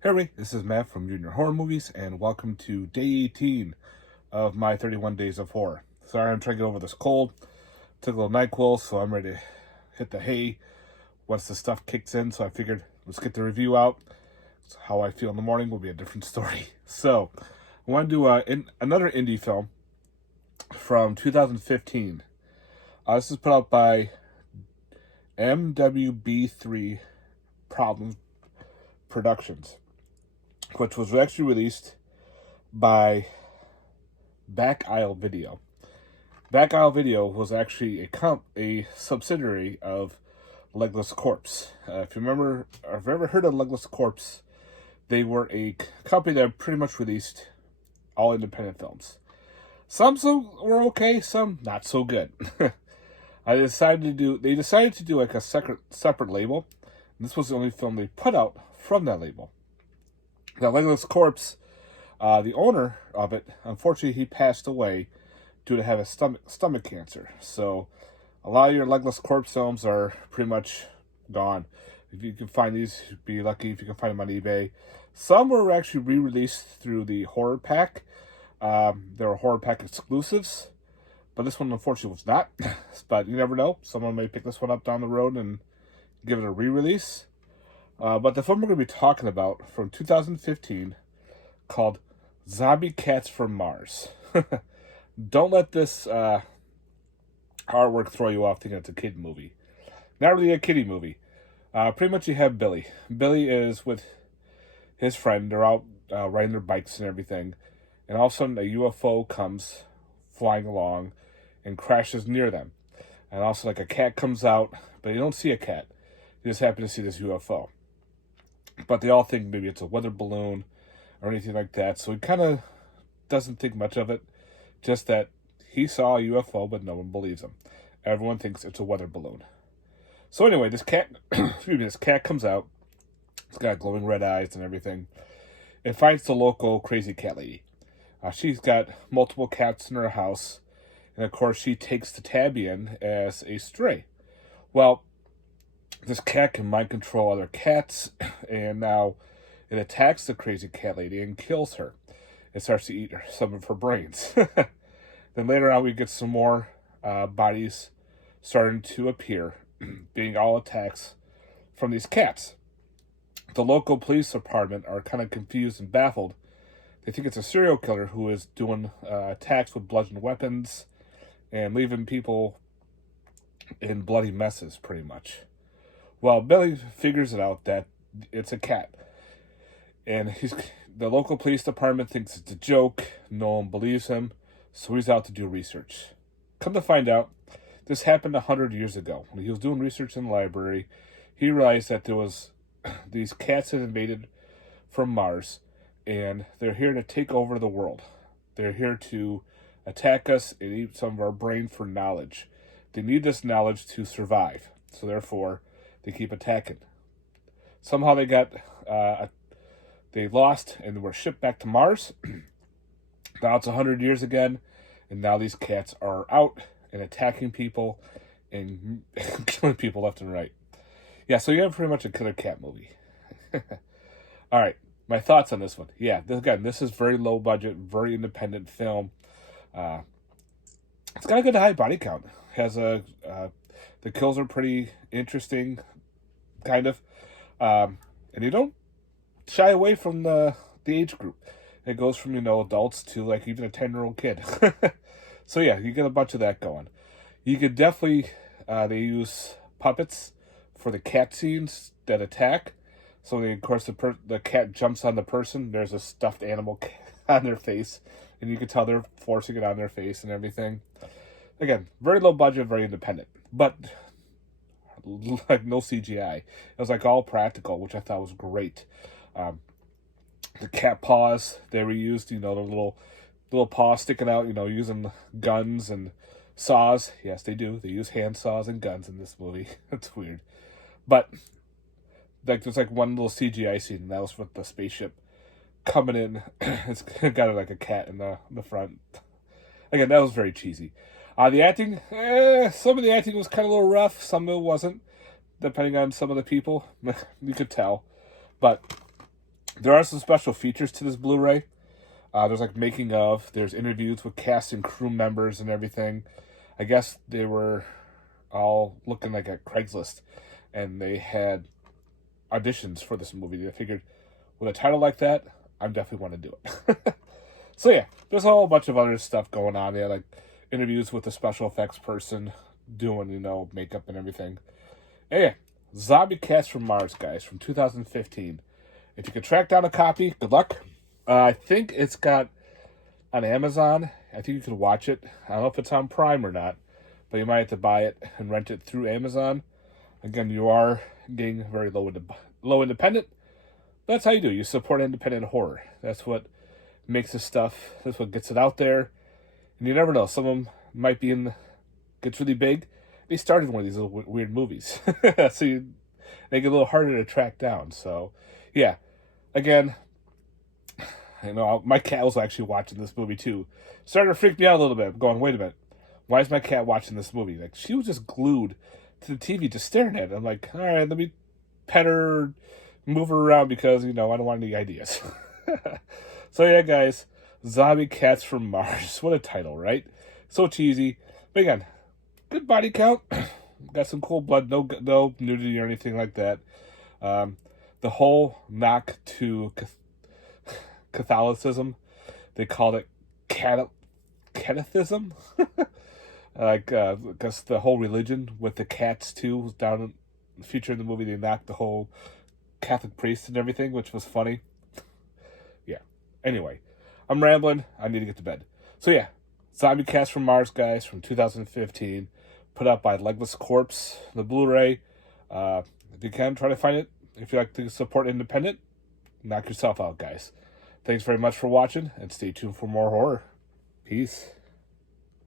Hey everybody, this is Matt from Junior Horror Movies, and welcome to day 18 of my 31 Days of Horror. Sorry, I'm trying to get over this cold. Took a little NyQuil, so I'm ready to hit the hay once the stuff kicks in. So I figured let's get the review out. So how I feel in the morning will be a different story. So I want to do another indie film from 2015. This is put out by MWB3 Problems Productions, which was actually released by Back Isle Video. Back Isle Video was actually a subsidiary of Leglesscorpse. If you remember, or if you've ever heard of Leglesscorpse, they were a company that pretty much released all independent films. Some were okay, some not so good. They decided to do like a separate label. And this was the only film they put out from that label. Now, Leglesscorpse, the owner of it, unfortunately, he passed away due to having stomach cancer. So, a lot of your Leglesscorpse films are pretty much gone. If you can find these, you'd be lucky if you can find them on eBay. Some were actually re-released through the Horror Pack. There were Horror Pack exclusives, but this one, unfortunately, was not. But you never know. Someone may pick this one up down the road and give it a re-release. But the film we're going to be talking about from 2015 called Zombie Cats from Mars. Don't let this artwork throw you off thinking it's a kid movie. Not really a kiddie movie. Pretty much you have Billy. Billy is with his friend. They're out riding their bikes and everything. And all of a sudden a UFO comes flying along and crashes near them. And also like a cat comes out, but you don't see a cat. You just happen to see this UFO. But they all think maybe it's a weather balloon or anything like that. So he kind of doesn't think much of it. Just that he saw a UFO, but no one believes him. Everyone thinks it's a weather balloon. So anyway, this cat, this cat comes out. It's got glowing red eyes and everything. And finds the local crazy cat lady. She's got multiple cats in her house. And of course, she takes the tabby in as a stray. Well, this cat can mind control other cats, and now it attacks the crazy cat lady and kills her. It starts to eat some of her brains. Then later on, we get some more bodies starting to appear, being all attacks from these cats. The local police department are kind of confused and baffled. They think it's a serial killer who is doing attacks with bludgeoned weapons and leaving people in bloody messes, pretty much. Well, Billy figures it out that it's a cat. And the local police department thinks it's a joke. No one believes him. So he's out to do research. Come to find out, this happened 100 years ago. When he was doing research in the library, he realized that there was these cats had invaded from Mars. And they're here to take over the world. They're here to attack us and eat some of our brain for knowledge. They need this knowledge to survive. So therefore, they keep attacking. Somehow they lost and were shipped back to Mars. Now it's 100 years again, and now these cats are out and attacking people and killing people left and right. Yeah, so you have pretty much a killer cat movie. All right, my thoughts on this one. Yeah, this is very low budget, very independent film. It's got a good high body count. The kills are pretty interesting, kind of, and you don't shy away from the age group. It goes from adults to like even a 10-year-old kid. So yeah, you get a bunch of that going. You could definitely they use puppets for the cat scenes that attack. So of course the cat jumps on the person. There's a stuffed animal on their face, and you can tell they're forcing it on their face and everything. Again, very low budget, very independent, but like no CGI. It was like all practical, which I thought was great. The cat paws they reused, the little paws sticking out, using guns and saws. Yes, they do. They use hand saws and guns in this movie. It's weird, but like there's like one little CGI scene, and that was with the spaceship coming in. It's got like a cat in the front. Again, that was very cheesy. The acting, some of the acting was kind of a little rough. Some of it wasn't, depending on some of the people. You could tell. But There are some special features to this Blu-ray. There's like making of. There's interviews with cast and crew members and everything. I guess they were all looking like at Craigslist, and they had auditions for this movie. They figured, with a title like that, I definitely want to do it. So yeah, there's a whole bunch of other stuff going on. Yeah, like interviews with the special effects person doing, makeup and everything. And yeah, Zombie Cats from Mars, guys, from 2015. If you can track down a copy, good luck. I think it's got on Amazon. I think you can watch it. I don't know if it's on Prime or not, but you might have to buy it and rent it through Amazon. Again, you are getting very low independent. That's how you do. You support independent horror. That's what makes this stuff. That's what gets it out there. And you never know. Some of them might gets really big. They started one of these little weird movies. So they get a little harder to track down. So, yeah. Again, my cat was actually watching this movie too. Started to freak me out a little bit. I'm going, wait a minute. Why is my cat watching this movie? Like, she was just glued to the TV, just staring at it. I'm like, all right, let me pet her, move her around because, I don't want any ideas. So yeah, guys, Zombie Cats from Mars. What a title, right? So cheesy. But again, good body count. Got some cool blood. No nudity or anything like that. The whole knock to Catholicism, they called it catechism. Because the whole religion with the cats too was down in the future in the movie. They knocked the whole Catholic priest and everything, which was funny. Yeah. Anyway, I'm rambling. I need to get to bed. So yeah, Zombie Cats from Mars, guys, from 2015, put out by Leglesscorpse, the Blu-ray. If you can, try to find it. If you like to support independent, knock yourself out, guys. Thanks very much for watching, and stay tuned for more horror. Peace.